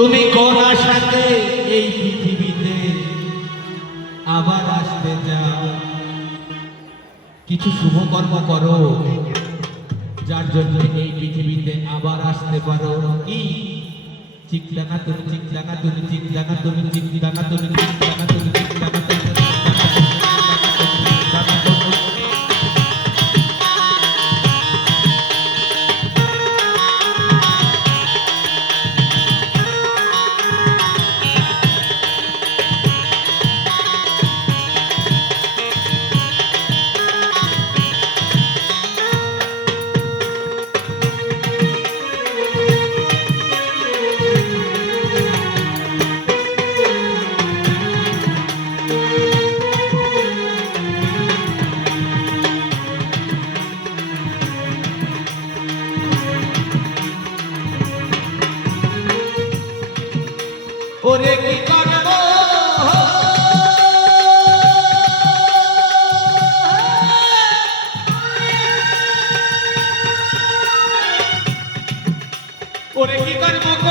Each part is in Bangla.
তুমি কোন আশাতে এই পৃথিবীতে আবার আসতে চাও? কিছু শুভকর্ম করো। যার জন্য এই পৃথিবীতে আবার আসতে পারো। কি? চিকদানা তুমি চিকদানা তুমি চিকদানা তুমি চিকদানা তুমি চিকদানা তুমি চিকদানা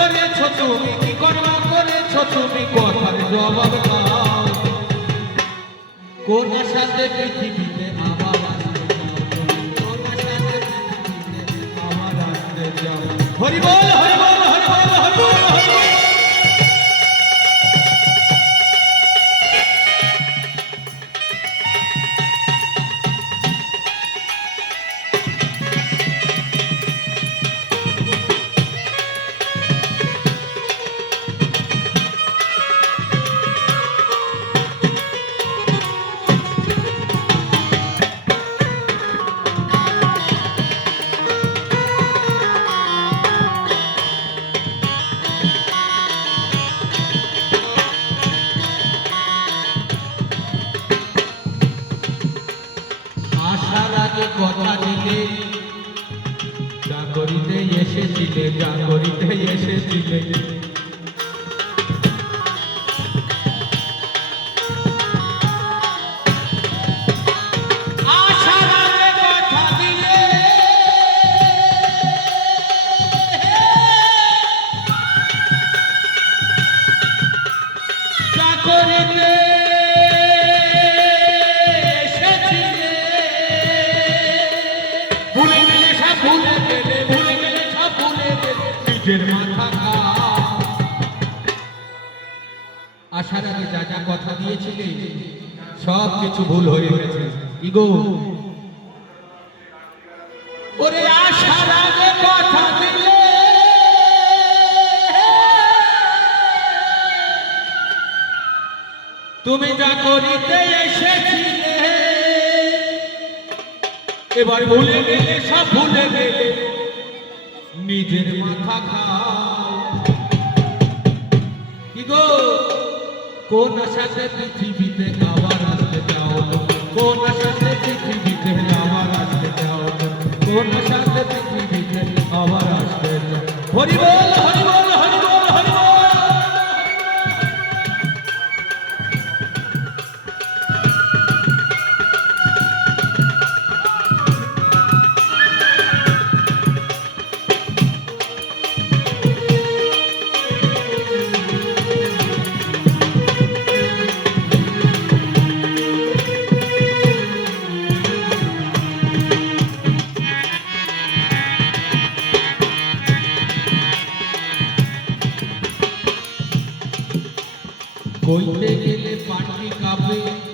করেছ তুমি কি কর্ম করেছ তুমি কথার জবাব দাও কোন সাথে পৃথিবীতে আবার আসতে? কোন আশাতে পৃথিবীতে আবার আসতে চাও? হরি আসার আসার আগে যা যা কথা দিয়েছিলে, সব কিছু ভুল হয়ে গেছে। ইগো ওরে আসার আগে কথা দিলে। তুমি যা করিতে এসেছিলে, এবার ভুলে গেলে, সব ভুলে গেলে, নিজের মাথা খাও। কি গো? কোন আশাতে পৃথিবীতে আবার আসতে চাও কোন আশাতে পৃথিবীতে আবার আসতে চাও কোন আশাতে পৃথিবীতে আবার আসতে চাও হরি বল হরি বল, হরি কইতে গেলে পাটি কাঁপে।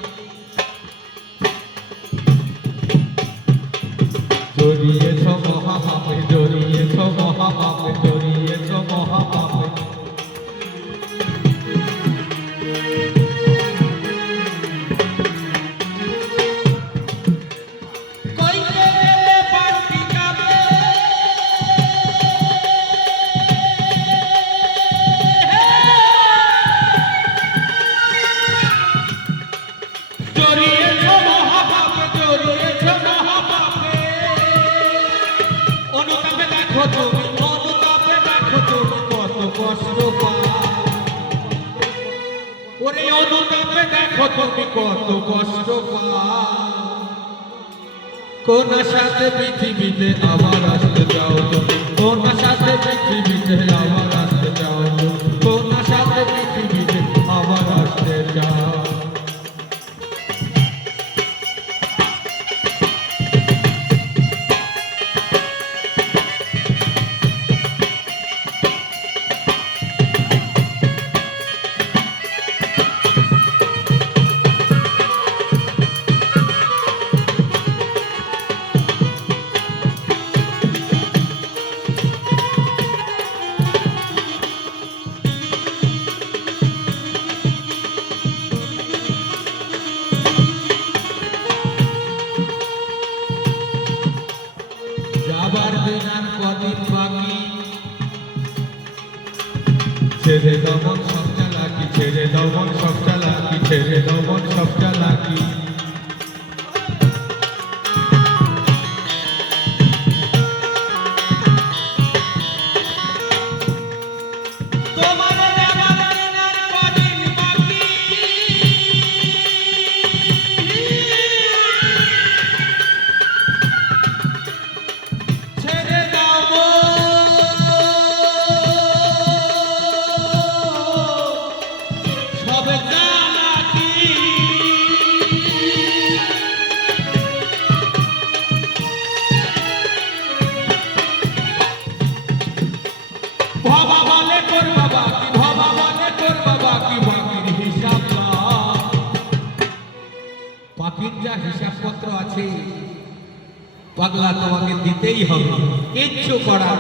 ওরে অনুতাপে দেখো তুমি কত কষ্ট কোন সাথে পৃথিবীতে আবার আসতে চাও তুমি? কোন সাথে পৃথিবীতে আবার রাখেন আর কদিন বাকি। ছেড়ে দমন সব চালাকি ছেড়ে দমন সব চালাকি ছেড়ে দমন সব চালাকি বাবা, কি ভবা বলে বাবা, কি বাকির হিসাব পাখির যা হিসাবপত্র আছে, পাগলা তোমাকে দিতেই হবে, কিচ্ছু করার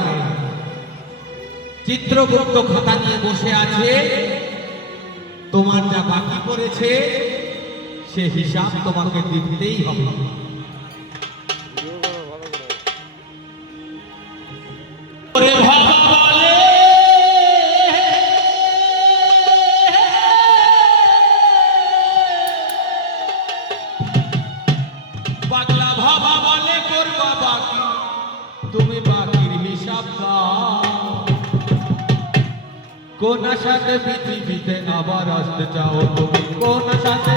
চিত্রগুপ্ত খাতা নিয়ে বসে আছে, তোমার যা বাকি পড়েছে, সে হিসাব তোমাকে দিতেই হবে। কোন সাথে পৃথিবীতে আবার আসতে চাও তুমি? কোন সাথে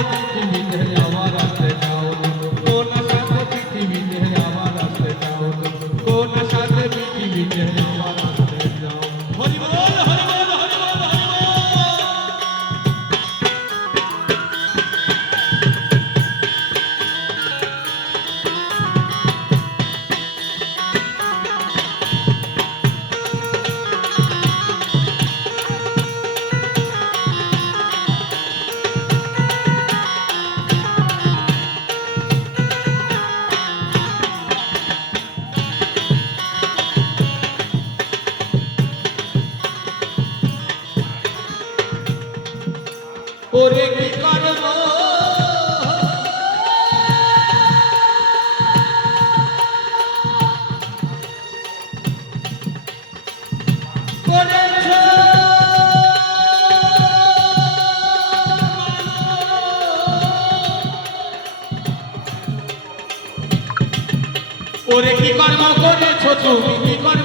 ওরে কি কর্ম করেছ তুমি? কি কর্ম